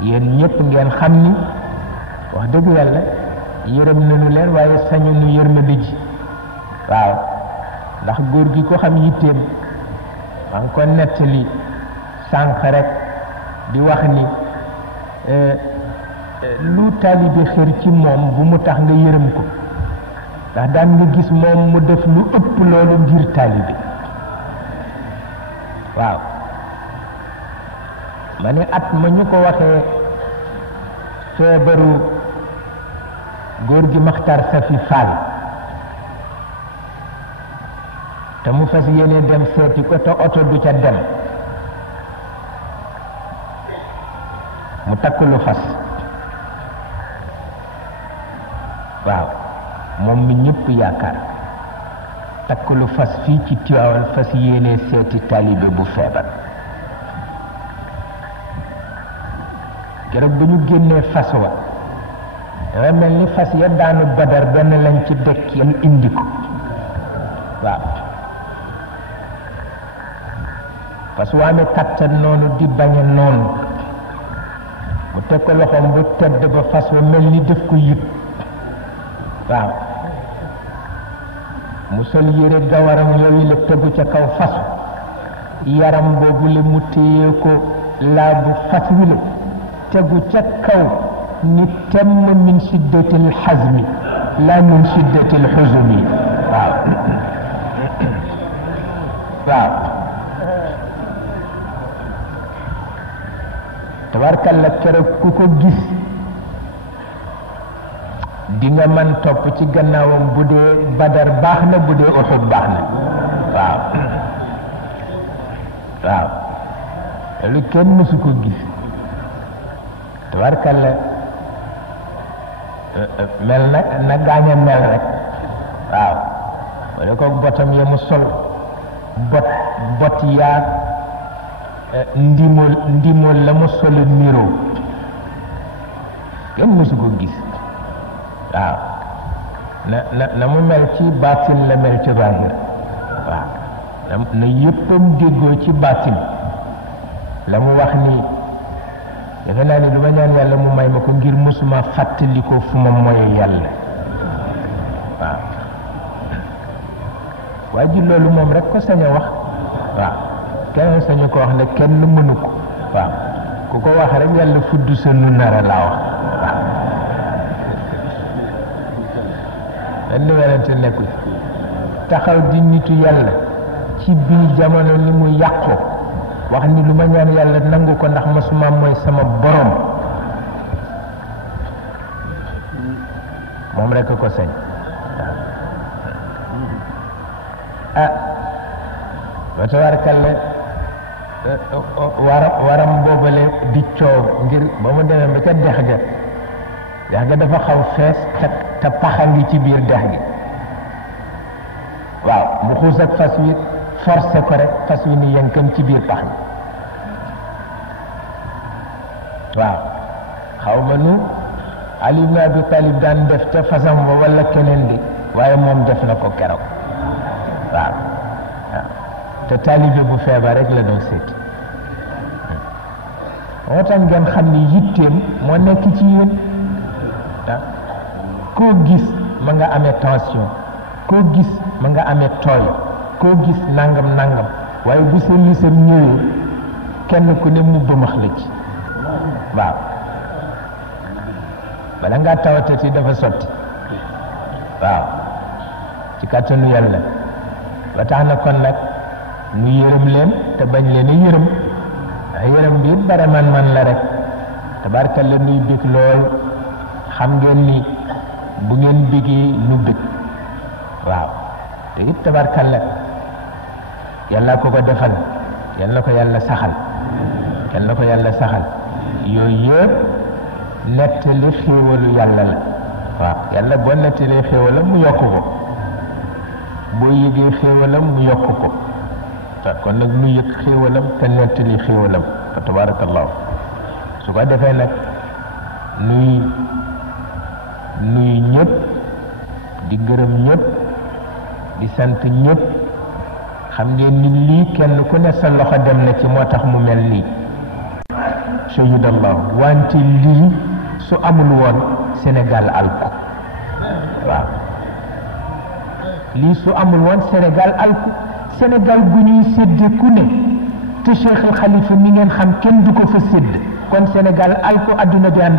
yéen ñëpp ngeen xam ni wax dëgg yàlla yërëm nañu leen waaye sañu nu yërmande ji waaw ndax góor gi ko xam yitteem maa ngi ko nettali sànq rek di wax ni lu taalibe xër ci moom bu mu tax nga yërëm ko ndax daan nga gis moom mu def lu ëpp loolu ngir taalibe waaw ma ne at ma ñu ko waxee feebaru góor gi Maxtar Safi Fall te mu fas yéene dem seeti ko te oto du ca dem mu takk lu fas waaw moom mi ñëpp yaakaar takk lu fas fii ci Tiwaawan fas yéene seeti taalibe bu feebar keroog ba ñu génnee fas wa dafa mel ni fas ya daanu Badar benn lañ ci dekkeel indi ko waaw fas waa mi kattan noonu di bañe noonu mu teg ko loxoom bu tedd ba fas wa mel ni def ko yëg waaw mu sol yére gawaram yooyu la tegu ca kaw fas yaram boobu la mu téye ko laabu fas wi la tegu ca kaw ni temm min shiddatil hazmi la min shiddatil huzumi waaw waaw tabarkalla keroog ku ko gis di nga mën topp ci gannaawam bu dee Badar baax na bu dee Uhud baax na waaw waaw lu kenn mësu ko gis tabarkalla mel na gaaña mel rek waaw wala ko botam ya mu sol bot yaa ndimol la mu sol niroo kenn mësu ko gis waaw na mu mel ci baatin la mel ci zahir waaw na yëppam déggoo ci baatin la mu wax ni defe naa ni du ma ñaan yàlla mu may ma ko ngir mësuma fàttali ko fu ma moye yàlla waaw waaye ji loolu moom rek ko sañ a wax waaw kenn sañu ko wax ne kenn mënu ko waaw ku ko wax rek yàlla fudd sa nu nara laa wax waaw benn werante nekkul taxaw di nitu yàlla ci biir jamono ni mu yàqoo wax ni lu ma ñaan yàlla nangu ko ndax masuma mooy sama borom moom rek ko sañ ba tabarkalla waram boobale di coow ngir ba mu demee ba ca dex ga dafa xaw fees te paxa ngi ci biir dex gi waaw mu xuus ak fas wi forcé ko rek fas wi ni yënkam ci biir pax mi waaw xaw ma nu Ali ibn Abi Talib daan def ca fasam ba wala keneen di waaye moom def na ko keroog waaw te taalibe bu feebar rek la doon seeti moo tax ngeen xam ni yitteem moo nekk ci yéen koo gis ma nga amee tension koo gis ma nga amee tooy koo gis nangam waaye bu service ñëwee kenn ku ne mu bëmax la ci waaw bala ngaa tawatati dafa sotti waaw ci kàttanu yàlla ba tax na kon nag nu yërëm leen te bañ leen a yërëm yërëm bi it bare man la rek tabarkalla nuy bég lool xam ngeen ni bu ngeen bégi nu bég waaw te it tabarkalla yàlla ko defal yal na ko yàlla saxal yal na ko yàlla saxal yooyu yëpp nettali xéewalu yàlla la waaw yàlla boo nettalee xéewalam mu yokk ko boo yëgee xéewalam mu yokk ko kon nag nu yëg xéewalam te nettali xéewalam fa tabarakallahu su ko defee nag nuy ñëpp di gërëm ñëpp di sant ñëpp xam ngeen ni lii kenn ku ne sa loxo dem na ci moo tax mu mel nii shahidallahu wante lii su amul woon Sénégal alku waaw lii su amul woon Sénégal alku Sénégal gu ñuy sédd ku ne te Cheikh al Khalifa mi ngeen xam kenn du ko fa sédd kon Sénégal alku adduna bi ànd